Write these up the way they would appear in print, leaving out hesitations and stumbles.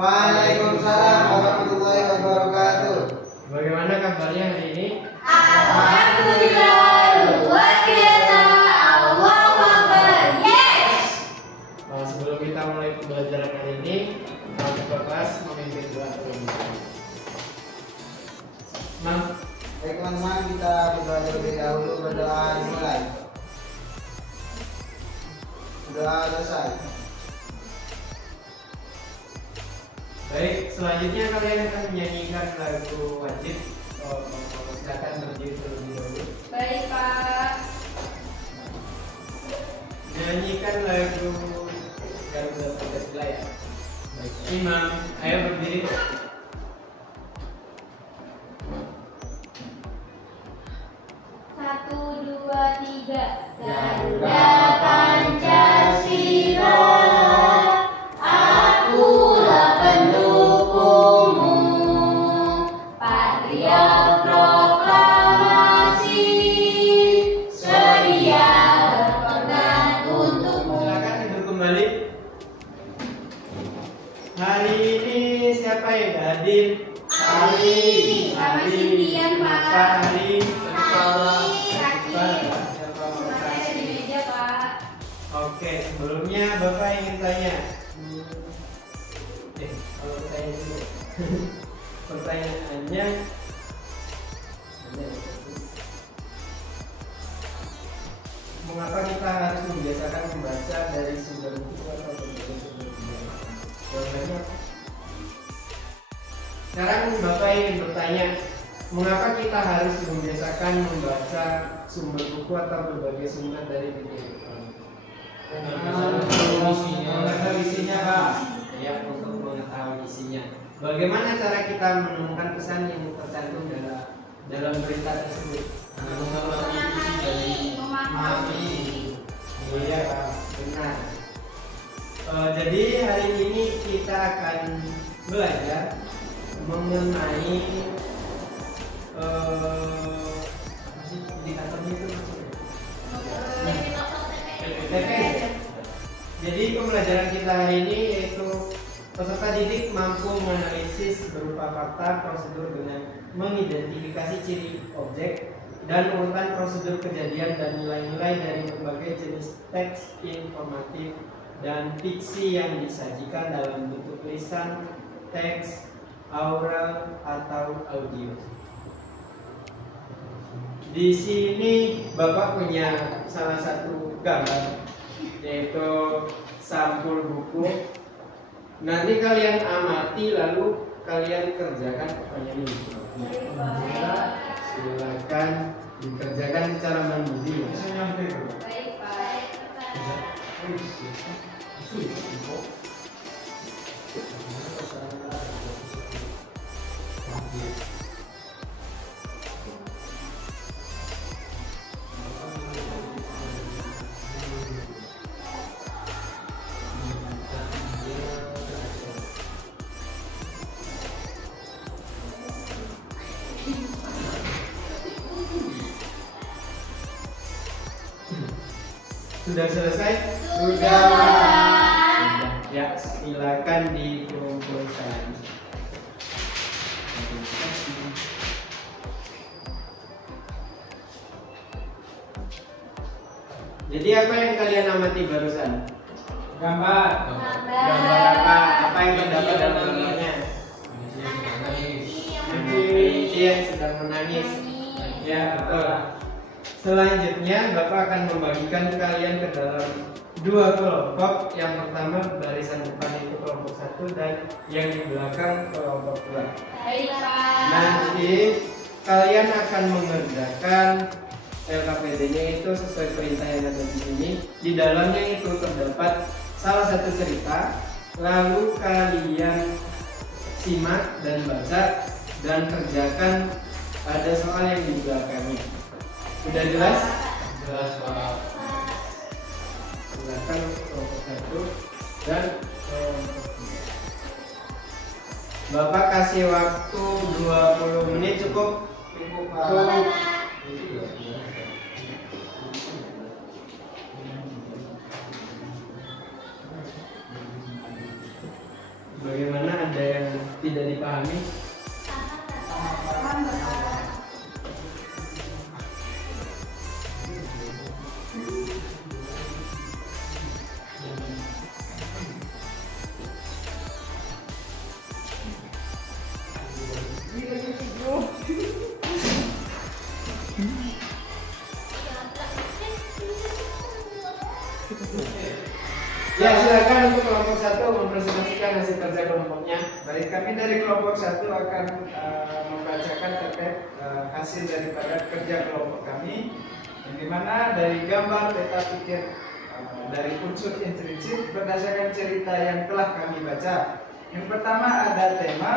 Waalaikumsalam warahmatullahi wabarakatuh. Bagaimana kabarnya hari ini? Alhamdulillah, luar biasa. Allahu Akbar. Yes. Nah, sebelum kita mulai pembelajaran hari ini, Bapak kelas memimpin doa terlebih. Baik teman-teman, kita berdoa terlebih dahulu. Berdoa dimulai. Doa selesai. Baik, selanjutnya kalian akan menyanyikan lagu wajib. Silakan berdiri terlebih dahulu. Baik, Pak. Nyanyikan lagu Garuda Pancasila ya. Baik, Imam, ayo berdiri. Satu, dua, tiga. Garuda Pancasila, akulah pendukungmu. Patriot proklamasi, sedia berpegang untukmu. Silakan duduk kembali. Hari ini siapa yang hadir? Ali, sama Sindian, Pak. Hari Saya di meja, Pak. Oke, sebelumnya Bapak ingin tanya. Kalau tanya dulu. Pertanyaannya, mengapa kita harus membiasakan membaca dari sumber buku atau berbagai sumber budaya? Jawabannya apa? Sekarang Bapak ingin bertanya, mengapa kita harus membiasakan membaca sumber buku atau berbagai sumber dari media? Mengetahui isinya, Pak. Ya, untuk mengetahui isinya. Bagaimana cara kita menemukan pesan yang tercantum dalam berita tersebut? Mengetahui isi dari memahami. Iya, benar. Jadi hari ini kita akan belajar mengenai apa sih indikatornya itu maksudnya? TPS. Jadi pembelajaran kita hari ini yaitu peserta didik mampu menganalisis berupa fakta prosedur dengan mengidentifikasi ciri objek dan urutan prosedur kejadian dan nilai-nilai dari berbagai jenis teks informatif dan fiksi yang disajikan dalam bentuk lisan, teks, aural atau audio. Di sini Bapak punya salah satu gambar yaitu sampul buku. Nanti kalian amati lalu kalian kerjakan pertanyaan ini. Silakan dikerjakan secara mandiri. Baik, Pak. Sudah selesai? Sudah, Pak. Ya, silakan dikumpulkan. Jadi apa yang kalian amati barusan? Gambar. Gambar apa? Apa yang terdapat dalam gambarnya? Kelinci yang sedang menangis. Ya, betul. Selanjutnya Bapak akan membagikan kalian ke dalam dua kelompok. Yang pertama barisan depan itu kelompok 1 dan yang di belakang kelompok 2. Baik, Pak. Nanti kalian akan mengerjakan LKPD-nya itu sesuai perintah yang ada di sini. Di dalamnya itu terdapat salah satu cerita. Lalu kalian simak dan baca dan kerjakan. Ada soal yang di belakangnya. Sudah jelas? Jelas, Pak. Silakan kelompok 1 dan kelompok 2. Bapak kasih waktu 20 menit cukup? Cukup, Pak. Bagaimana, ada tidak dipahami? Paham Bapak. Ya, silakan untuk kelompok 1 mempresentasikan hasil kerja kelompoknya. Baik, kami dari kelompok 1 akan membacakan terkait hasil daripada kerja kelompok kami, yang dimana dari gambar peta pikir dari unsur intrinsik berdasarkan cerita yang telah kami baca. Yang pertama ada tema.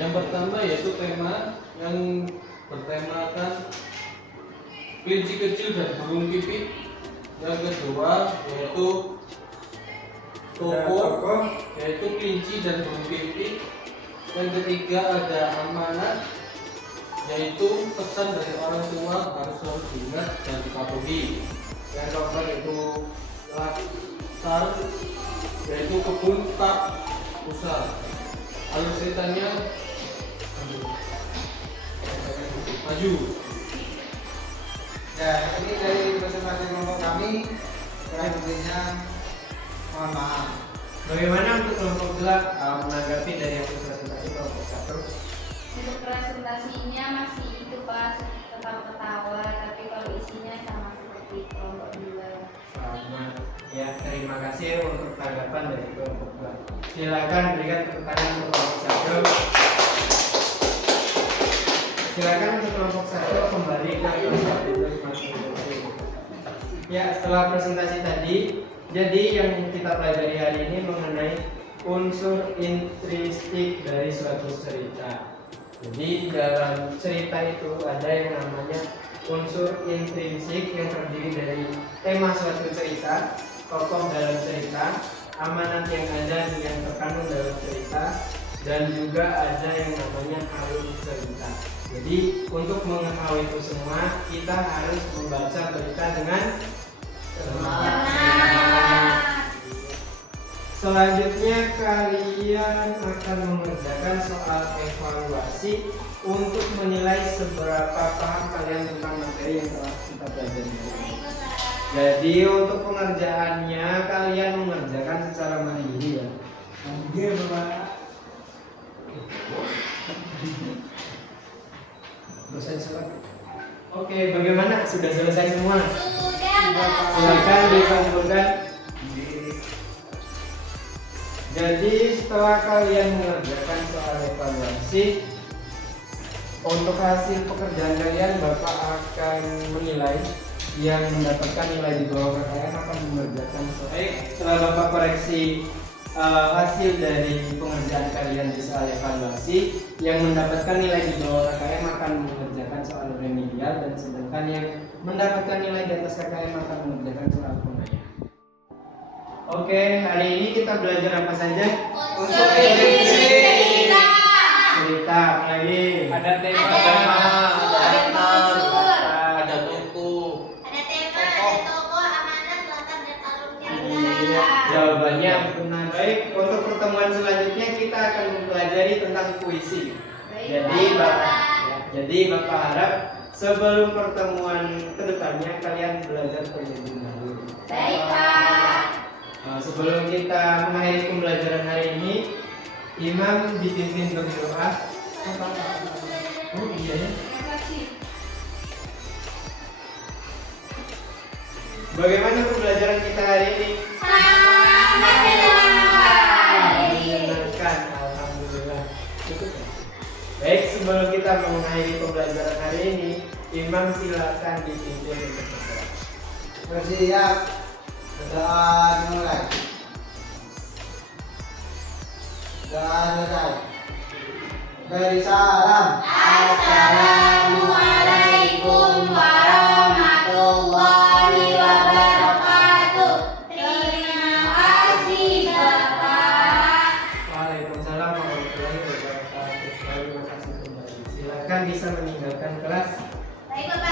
Yang pertama yaitu tema yang bertemakan kelinci kecil dan burung pipit. Yang kedua yaitu tokoh yaitu kelinci dan burung pipit. Yang ketiga ada amanat, yaitu pesan dari orang tua harus selalu diingat dan dipatuhi. Yang keempat yaitu latar, yaitu kebun tak usah. Alur ceritanya maju. Ya, ini dari presentasi kelompok kami. Selanjutnya mohon maaf. Bagaimana untuk kelompok 2 menanggapi dari hasil presentasi kelompok 1? Untuk presentasinya masih itu Pak, ketawa-ketawa, tapi kalau isinya sama seperti kelompok 2. Sama. Ya, terima kasih untuk tanggapan dari kelompok 2. Silakan berikan tepuk tangan untuk kelompok 1. Silakan untuk kelompok 1 kembali ke kelompok 2 masing-masing. Ya, setelah presentasi tadi, jadi yang kita pelajari hari ini mengenai unsur intrinsik dari suatu cerita. Jadi dalam cerita itu ada yang namanya unsur intrinsik yang terdiri dari tema suatu cerita, tokoh dalam cerita, amanat yang ada yang terkandung dalam cerita, dan juga ada yang namanya alur cerita. Jadi untuk mengetahui itu semua kita harus membaca berita dengan Selanjutnya kalian akan mengerjakan soal evaluasi untuk menilai seberapa paham kalian tentang materi yang telah kita pelajari. Jadi untuk pengerjaannya kalian mengerjakan secara mandiri ya. Oke, Bapak. Oke, bagaimana? Sudah selesai semua? Sudah. Silakan dikumpulkan. Jadi setelah kalian mengerjakan soal evaluasi, untuk hasil pekerjaan kalian Bapak akan menilai. Yang mendapatkan nilai di bawah KKM akan mengerjakan soal. Setelah Bapak koreksi hasil dari pengerjaan kalian di soal evaluasi, yang mendapatkan nilai di bawah KKM akan mengerjakan soal remedial, dan sedangkan yang mendapatkan nilai di atas KKM akan mengerjakan soal pengayaan. Oke, hari ini kita belajar apa saja? Unsur intrinsik cerita. Cerita lagi. Ada tema, Ada unsur. ada tokoh. Ada tema, ada tokoh, amanat, latar, dan alur cerita. Jawabannya benar. Baik, untuk pertemuan selanjutnya kita akan mempelajari tentang puisi. Jadi Bapak harap sebelum pertemuan kedepannya kalian belajar terlebih dahulu. Baik, Pak. Sebelum kita mengakhiri pembelajaran hari ini, Imam dipimpin berdoa. Oh iya ya. Terima kasih. Bagaimana pembelajaran kita hari ini? Sangat menyenangkan. Menyenangkan, alhamdulillah. Cukup ya? Baik, sebelum kita mengakhiri pembelajaran hari ini, Imam silakan dipimpin untuk berdoa. Bersiap. Dan mulai. Dan mulai. Beri salam. Assalamualaikum warahmatullahi wabarakatuh. Terima kasih Bapak. Waalaikumsalam warahmatullahi wabarakatuh. Terima kasih kembali. Silakan bisa meninggalkan kelas. Baik Bapak.